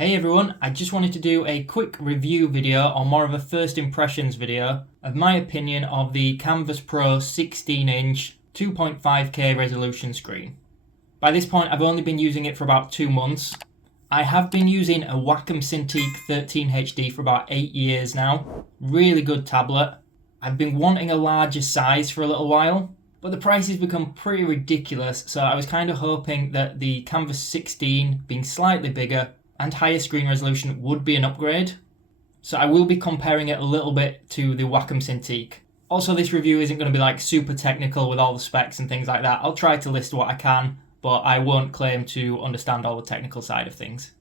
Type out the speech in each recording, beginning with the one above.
Hey everyone, I just wanted to do a quick review video, or more of a first impressions video, of my opinion of the Kamvas Pro 16-inch 2.5K resolution screen. By this point I've only been using it for about 2 months. I have been using a Wacom Cintiq 13HD for about 8 years now. Really good tablet. I've been wanting a larger size for a little while, but the price has become pretty ridiculous, so I was kind of hoping that the Kamvas 16 being slightly bigger and higher screen resolution would be an upgrade. So I will be comparing it a little bit to the Wacom Cintiq. Also, this review isn't going to be like super technical with all the specs and things like that. I'll try to list what I can, but I won't claim to understand all the technical side of things.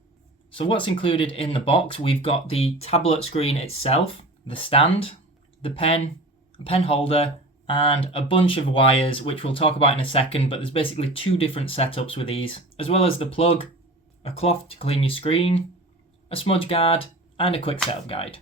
So what's included in the box? We've got the tablet screen itself, the stand, the pen, a pen holder, and a bunch of wires, which we'll talk about in a second, but there's basically 2 different setups with these, as well as the plug, a cloth to clean your screen, a smudge guard, and a quick setup guide.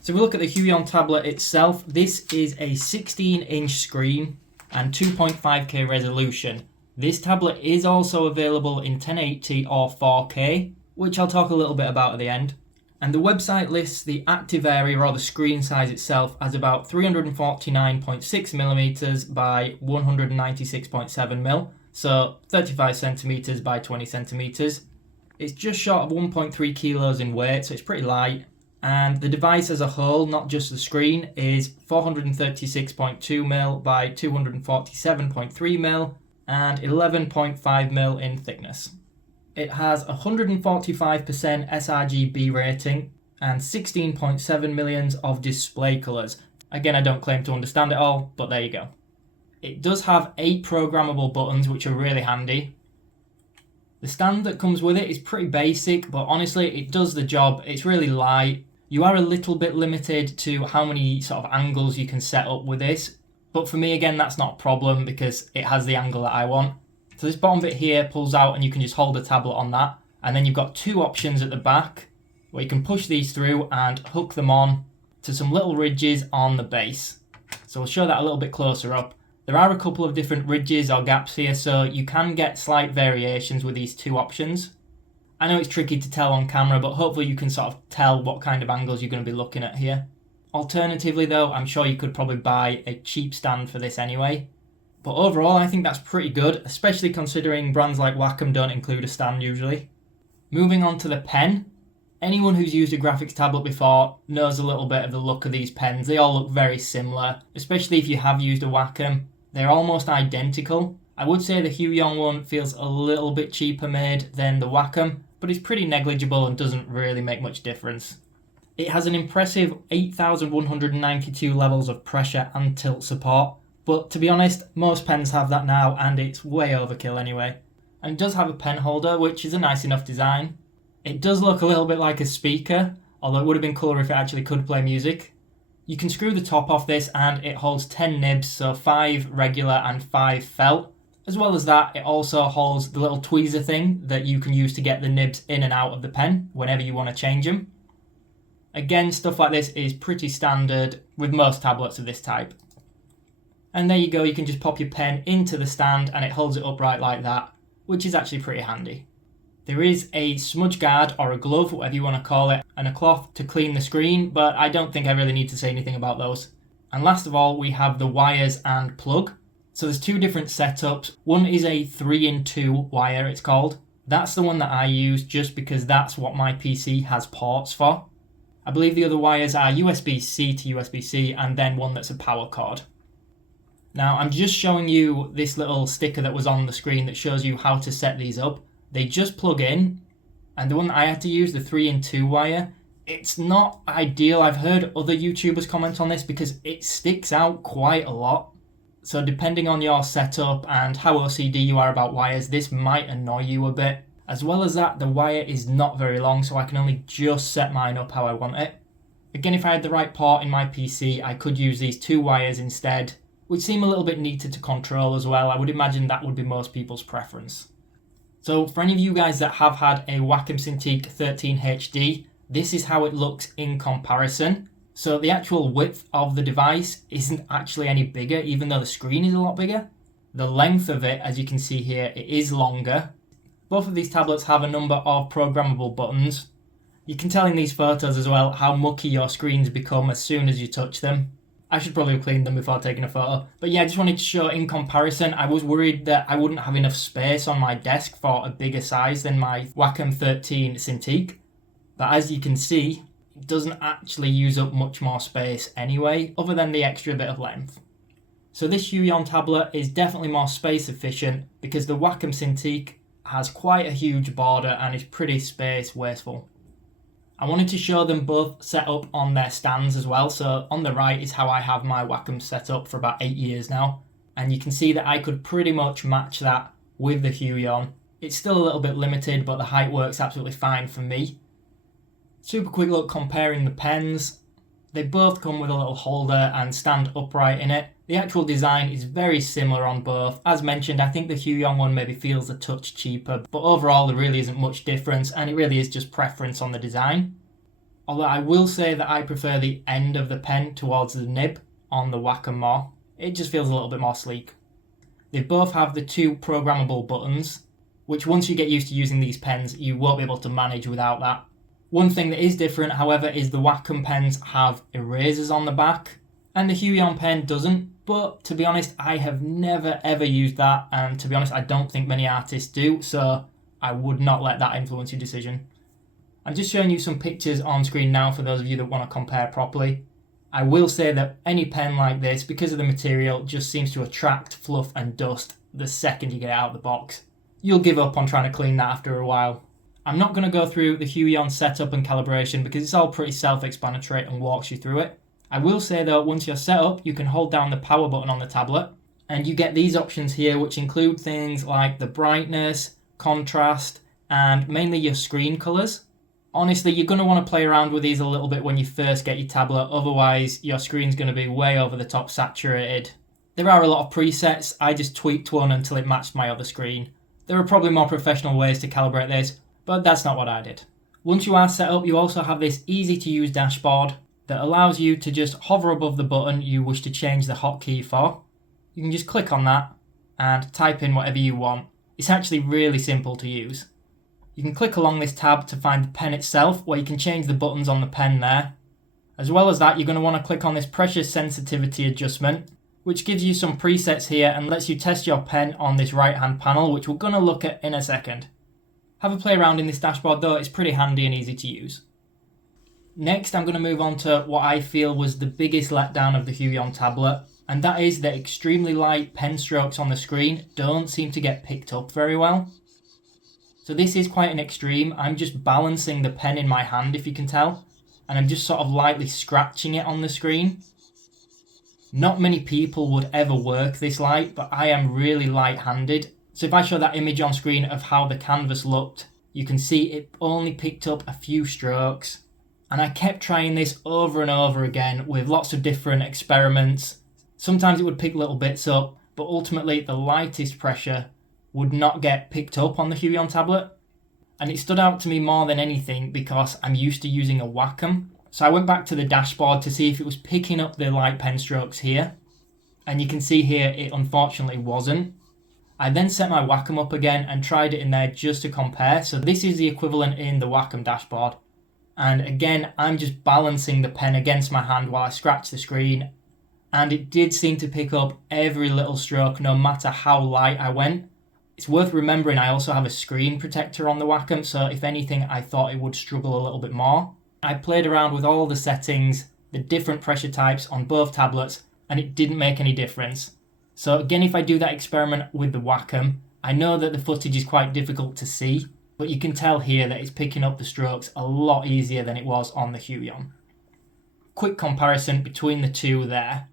So if we look at the Huion tablet itself, this is a 16-inch screen and 2.5K resolution. This tablet is also available in 1080 or 4K, which I'll talk a little bit about at the end. And the website lists the active area, or the screen size itself, as about 349.6mm by 196.7mm, so 35cm by 20cm. It's just short of 1.3 kilos in weight, so it's pretty light. And the device as a whole, not just the screen, is 436.2mm by 247.3mm and 11.5mm in thickness. It has 145% sRGB rating and 16.7 millions of display colours. Again, I don't claim to understand it all, but there you go. It does have 8 programmable buttons, which are really handy. The stand that comes with it is pretty basic, but honestly it does the job. It's really light. You are a little bit limited to how many sort of angles you can set up with this, but for me again that's not a problem because it has the angle that I want. So this bottom bit here pulls out and you can just hold the tablet on that, and then you've got 2 options at the back where you can push these through and hook them on to some little ridges on the base. So we'll show that a little bit closer up. There are a couple of different ridges or gaps here, so you can get slight variations with these 2 options. I know it's tricky to tell on camera, but hopefully you can sort of tell what kind of angles you're going to be looking at here. Alternatively though, I'm sure you could probably buy a cheap stand for this anyway. But overall I think that's pretty good, especially considering brands like Wacom don't include a stand usually. Moving on to the pen. Anyone who's used a graphics tablet before knows a little bit of the look of these pens. They all look very similar, especially if you have used a Wacom. They're almost identical. I would say the Huion one feels a little bit cheaper made than the Wacom, but it's pretty negligible and doesn't really make much difference. It has an impressive 8,192 levels of pressure and tilt support, but to be honest, most pens have that now and it's way overkill anyway. And it does have a pen holder, which is a nice enough design. It does look a little bit like a speaker, although it would have been cooler if it actually could play music. You can screw the top off this and it holds 10 nibs, so 5 regular and 5 felt. As well as that, it also holds the little tweezer thing that you can use to get the nibs in and out of the pen whenever you want to change them. Again, stuff like this is pretty standard with most tablets of this type. And there you go, you can just pop your pen into the stand and it holds it upright like that, which is actually pretty handy. There is a smudge guard or a glove, whatever you want to call it, and a cloth to clean the screen, but I don't think I really need to say anything about those. And last of all, we have the wires and plug. So there's 2 different setups. One is a 3-in-2 wire, it's called. That's the one that I use just because that's what my PC has ports for. I believe the other wires are USB-C to USB-C and then one that's a power cord. Now I'm just showing you this little sticker that was on the screen that shows you how to set these up. They just plug in, and the one that I had to use, the 3-in-2 wire, it's not ideal. I've heard other YouTubers comment on this because it sticks out quite a lot. So depending on your setup and how OCD you are about wires, this might annoy you a bit. As well as that, the wire is not very long, so I can only just set mine up how I want it. Again, if I had the right port in my PC, I could use these 2 wires instead, which seem a little bit neater to control as well. I would imagine that would be most people's preference. So for any of you guys that have had a Wacom Cintiq 13HD, this is how it looks in comparison. So the actual width of the device isn't actually any bigger, even though the screen is a lot bigger. The length of it, as you can see here, it is longer. Both of these tablets have a number of programmable buttons. You can tell in these photos as well how mucky your screens become as soon as you touch them. I should probably have cleaned them before taking a photo. But yeah, I just wanted to show in comparison. I was worried that I wouldn't have enough space on my desk for a bigger size than my Wacom 13 Cintiq. But as you can see, it doesn't actually use up much more space anyway, other than the extra bit of length. So this Huion tablet is definitely more space efficient because the Wacom Cintiq has quite a huge border and is pretty space wasteful. I wanted to show them both set up on their stands as well. So on the right is how I have my Wacom set up for about 8 years now. And you can see that I could pretty much match that with the Huion. It's still a little bit limited, but the height works absolutely fine for me. Super quick look comparing the pens. They both come with a little holder and stand upright in it. The actual design is very similar on both. As mentioned, I think the Huion one maybe feels a touch cheaper, but overall there really isn't much difference, and it really is just preference on the design. Although I will say that I prefer the end of the pen towards the nib on the Wacom more. It just feels a little bit more sleek. They both have the 2 programmable buttons, which once you get used to using these pens, you won't be able to manage without that. One thing that is different, however, is the Wacom pens have erasers on the back, and the Huion pen doesn't. But to be honest, I have never ever used that, and to be honest, I don't think many artists do, so I would not let that influence your decision. I'm just showing you some pictures on screen now for those of you that want to compare properly. I will say that any pen like this, because of the material, just seems to attract fluff and dust the second you get it out of the box. You'll give up on trying to clean that after a while. I'm not going to go through the Huion setup and calibration because it's all pretty self-explanatory and walks you through it. I will say though, once you're set up, you can hold down the power button on the tablet and you get these options here, which include things like the brightness, contrast, and mainly your screen colors. Honestly, you're going to want to play around with these a little bit when you first get your tablet, otherwise your screen's going to be way over the top saturated. There are a lot of presets. I just tweaked one until it matched my other screen. There are probably more professional ways to calibrate this, but that's not what I did. Once you are set up, you also have this easy to use dashboard that allows you to just hover above the button you wish to change the hotkey for. You can just click on that and type in whatever you want. It's actually really simple to use. You can click along this tab to find the pen itself, where you can change the buttons on the pen there. As well as that, you're going to want to click on this pressure sensitivity adjustment, which gives you some presets here and lets you test your pen on this right hand panel, which we're going to look at in a second. Have a play around in this dashboard though, it's pretty handy and easy to use. Next, I'm going to move on to what I feel was the biggest letdown of the Huion tablet, and that is that extremely light pen strokes on the screen don't seem to get picked up very well. So this is quite an extreme. I'm just balancing the pen in my hand, if you can tell, and I'm just sort of lightly scratching it on the screen. Not many people would ever work this light, but I am really light-handed. So if I show that image on screen of how the canvas looked, you can see it only picked up a few strokes. And I kept trying this over and over again with lots of different experiments. Sometimes it would pick little bits up, but ultimately the lightest pressure would not get picked up on the Huion tablet. And it stood out to me more than anything because I'm used to using a Wacom. So I went back to the dashboard to see if it was picking up the light pen strokes here. And you can see here it unfortunately wasn't. I then set my Wacom up again and tried it in there just to compare. So this is the equivalent in the Wacom dashboard. And again, I'm just balancing the pen against my hand while I scratch the screen. And it did seem to pick up every little stroke no matter how light I went. It's worth remembering I also have a screen protector on the Wacom, so if anything I thought it would struggle a little bit more. I played around with all the settings, the different pressure types on both tablets, and it didn't make any difference. So again, if I do that experiment with the Wacom, I know that the footage is quite difficult to see, but you can tell here that it's picking up the strokes a lot easier than it was on the Huion. Quick comparison between the two there.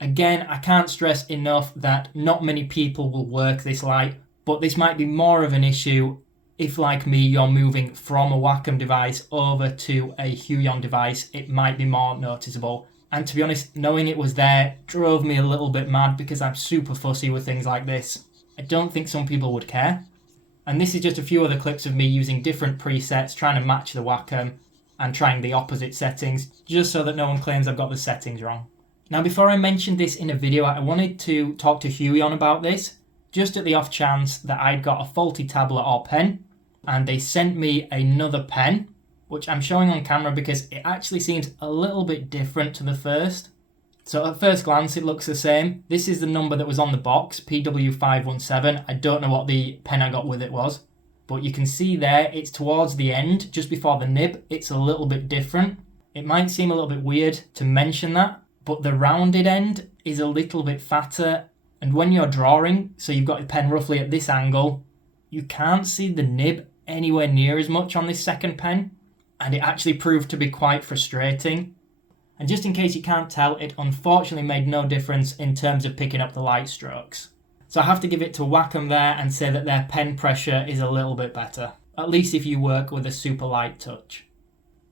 Again, I can't stress enough that not many people will work this light, but this might be more of an issue if, like me, you're moving from a Wacom device over to a Huion device. It might be more noticeable. And to be honest, knowing it was there drove me a little bit mad because I'm super fussy with things like this. I don't think some people would care. And this is just a few other clips of me using different presets, trying to match the Wacom and trying the opposite settings, just so that no one claims I've got the settings wrong. Now, before I mentioned this in a video, I wanted to talk to Huion about this, just at the off chance that I'd got a faulty tablet or pen, and they sent me another pen, which I'm showing on camera because it actually seems a little bit different to the first. So at first glance it looks the same. This is the number that was on the box, PW517. I don't know what the pen I got with it was, but you can see there it's towards the end, just before the nib, it's a little bit different. It might seem a little bit weird to mention that, but the rounded end is a little bit fatter, and when you're drawing, so you've got your pen roughly at this angle, you can't see the nib anywhere near as much on this second pen, and it actually proved to be quite frustrating. And just in case you can't tell, it unfortunately made no difference in terms of picking up the light strokes. So I have to give it to Wacom there and say that their pen pressure is a little bit better, at least if you work with a super light touch.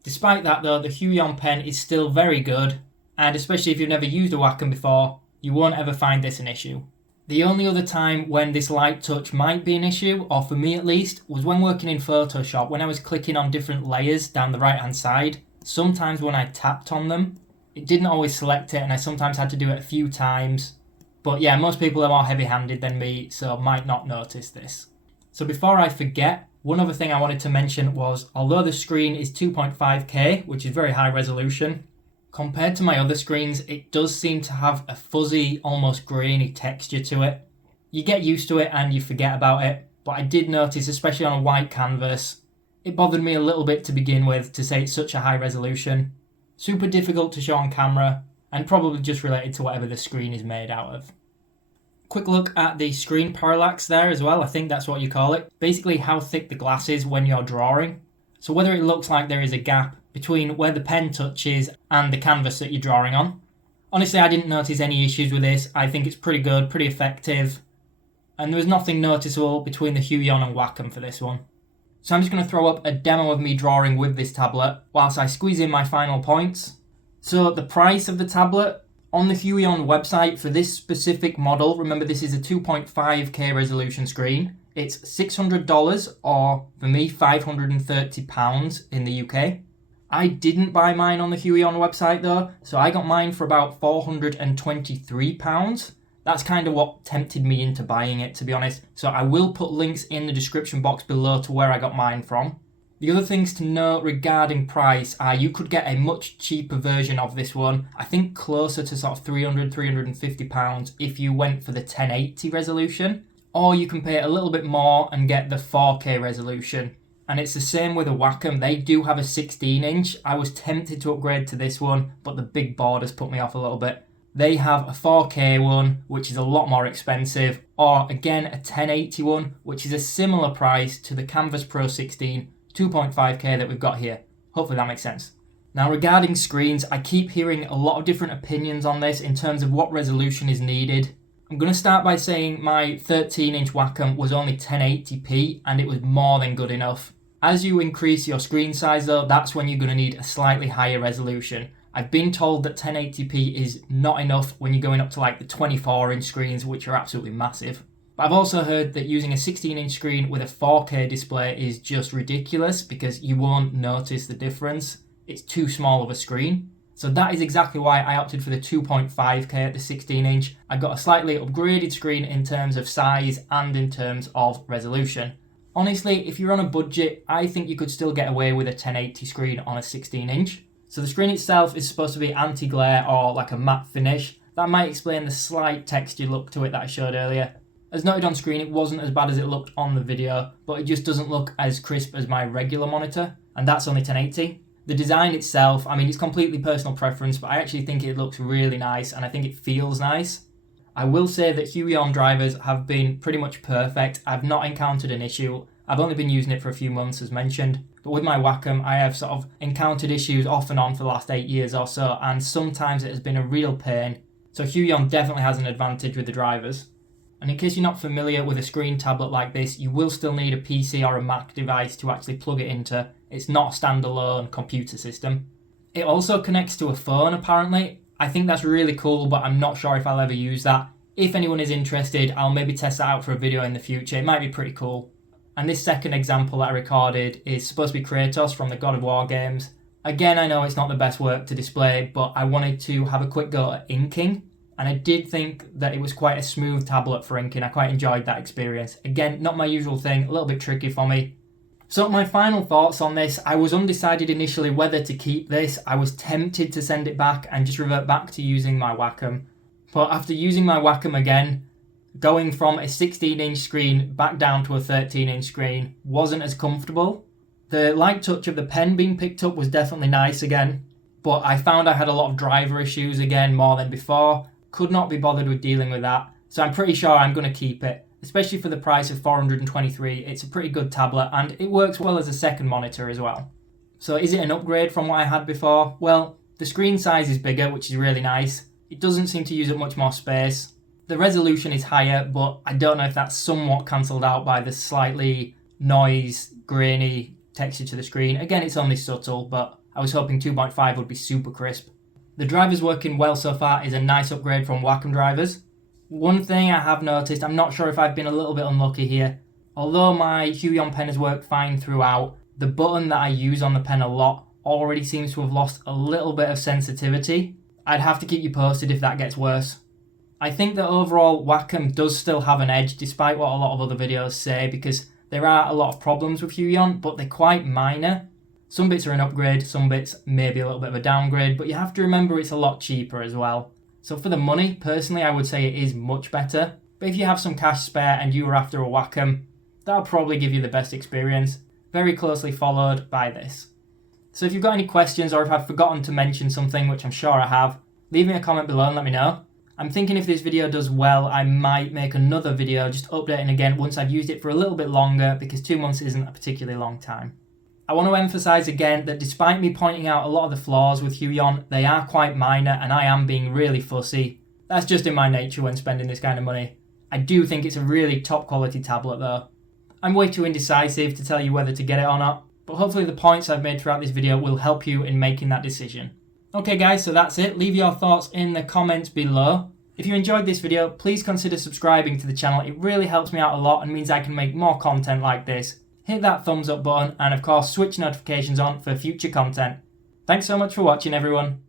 Despite that though, the Huion pen is still very good, and especially if you've never used a Wacom before, you won't ever find this an issue. The only other time when this light touch might be an issue, or for me at least, was when working in Photoshop, when I was clicking on different layers down the right hand side. Sometimes when I tapped on them, it didn't always select it, and I sometimes had to do it a few times. But yeah, most people are more heavy-handed than me, so might not notice this. So before I forget, one other thing I wanted to mention was, although the screen is 2.5K, which is very high resolution, compared to my other screens, it does seem to have a fuzzy, almost grainy texture to it. You get used to it and you forget about it, but I did notice, especially on a white canvas, it bothered me a little bit to begin with, to say it's such a high resolution. Super difficult to show on camera, and probably just related to whatever the screen is made out of. Quick look at the screen parallax there as well, I think that's what you call it. Basically how thick the glass is when you're drawing. So whether it looks like there is a gap between where the pen touches and the canvas that you're drawing on. Honestly, I didn't notice any issues with this. I think it's pretty good, pretty effective. And there was nothing noticeable between the Huion and Wacom for this one. So I'm just going to throw up a demo of me drawing with this tablet whilst I squeeze in my final points. So the price of the tablet on the Huion website for this specific model, remember this is a 2.5K resolution screen, it's $600 or for me £530 in the UK. I didn't buy mine on the Huion website though, so I got mine for about £423. That's kind of what tempted me into buying it, to be honest. So I will put links in the description box below to where I got mine from. The other things to note regarding price are you could get a much cheaper version of this one. I think closer to sort of £300-350 if you went for the 1080 resolution. Or you can pay a little bit more and get the 4K resolution. And it's the same with a Wacom. They do have a 16-inch. I was tempted to upgrade to this one, but the big board has put me off a little bit. They have a 4K one, which is a lot more expensive, or again a 1080 one, which is a similar price to the Kamvas Pro 16 2.5K that we've got here. Hopefully that makes sense. Now regarding screens, I keep hearing a lot of different opinions on this in terms of what resolution is needed. I'm going to start by saying my 13-inch Wacom was only 1080p and it was more than good enough. As you increase your screen size though, that's when you're going to need a slightly higher resolution. I've been told that 1080p is not enough when you're going up to like the 24-inch screens, which are absolutely massive. But I've also heard that using a 16-inch screen with a 4K display is just ridiculous because you won't notice the difference. It's too small of a screen. So that is exactly why I opted for the 2.5K at the 16-inch. I got a slightly upgraded screen in terms of size and in terms of resolution. Honestly, if you're on a budget, I think you could still get away with a 1080 screen on a 16-inch. So the screen itself is supposed to be anti-glare or like a matte finish. That might explain the slight texture look to it that I showed earlier. As noted on screen, it wasn't as bad as it looked on the video, but it just doesn't look as crisp as my regular monitor, and that's only 1080. The design itself, I mean, it's completely personal preference, but I actually think it looks really nice, and I think it feels nice. I will say that Huion drivers have been pretty much perfect. I've not encountered an issue. I've only been using it for a few months, as mentioned, but with my Wacom, I have sort of encountered issues off and on for the last 8 years or so, and sometimes it has been a real pain. So Huion definitely has an advantage with the drivers. And in case you're not familiar with a screen tablet like this, you will still need a PC or a Mac device to actually plug it into. It's not a standalone computer system. It also connects to a phone apparently. I think that's really cool, but I'm not sure if I'll ever use that. If anyone is interested, I'll maybe test that out for a video in the future. It might be pretty cool. And this second example that I recorded is supposed to be Kratos from the God of War games. Again, I know it's not the best work to display, but I wanted to have a quick go at inking. And I did think that it was quite a smooth tablet for inking. I quite enjoyed that experience. Again, not my usual thing, a little bit tricky for me. So my final thoughts on this, I was undecided initially whether to keep this. I was tempted to send it back and just revert back to using my Wacom. But after using my Wacom again, going from a 16-inch screen back down to a 13-inch screen wasn't as comfortable. The light touch of the pen being picked up was definitely nice again, but I found I had a lot of driver issues again more than before. Could not be bothered with dealing with that, so I'm pretty sure I'm going to keep it, especially for the price of $423. It's a pretty good tablet and it works well as a second monitor as well. So is it an upgrade from what I had before? Well, the screen size is bigger, which is really nice. It doesn't seem to use up much more space. The resolution is higher, but I don't know if that's somewhat cancelled out by the slightly noise, grainy texture to the screen. Again, it's only subtle, but I was hoping 2.5 would be super crisp. The drivers working well so far is a nice upgrade from Wacom drivers. One thing I have noticed, I'm not sure if I've been a little bit unlucky here. Although my Huion pen has worked fine throughout, the button that I use on the pen a lot already seems to have lost a little bit of sensitivity. I'd have to keep you posted if that gets worse. I think that overall Wacom does still have an edge despite what a lot of other videos say, because there are a lot of problems with Huion, but they're quite minor. Some bits are an upgrade, some bits maybe a little bit of a downgrade, but you have to remember it's a lot cheaper as well. So for the money, personally I would say it is much better, but if you have some cash spare and you were after a Wacom, that'll probably give you the best experience, very closely followed by this. So if you've got any questions or if I've forgotten to mention something, which I'm sure I have, leave me a comment below and let me know. I'm thinking if this video does well, I might make another video just updating again once I've used it for a little bit longer, because 2 months isn't a particularly long time. I want to emphasise again that despite me pointing out a lot of the flaws with Huion, they are quite minor and I am being really fussy. That's just in my nature when spending this kind of money. I do think it's a really top quality tablet though. I'm way too indecisive to tell you whether to get it or not, but hopefully the points I've made throughout this video will help you in making that decision. Okay guys, so that's it. Leave your thoughts in the comments below. If you enjoyed this video, please consider subscribing to the channel. It really helps me out a lot and means I can make more content like this. Hit that thumbs up button and of course switch notifications on for future content. Thanks so much for watching everyone.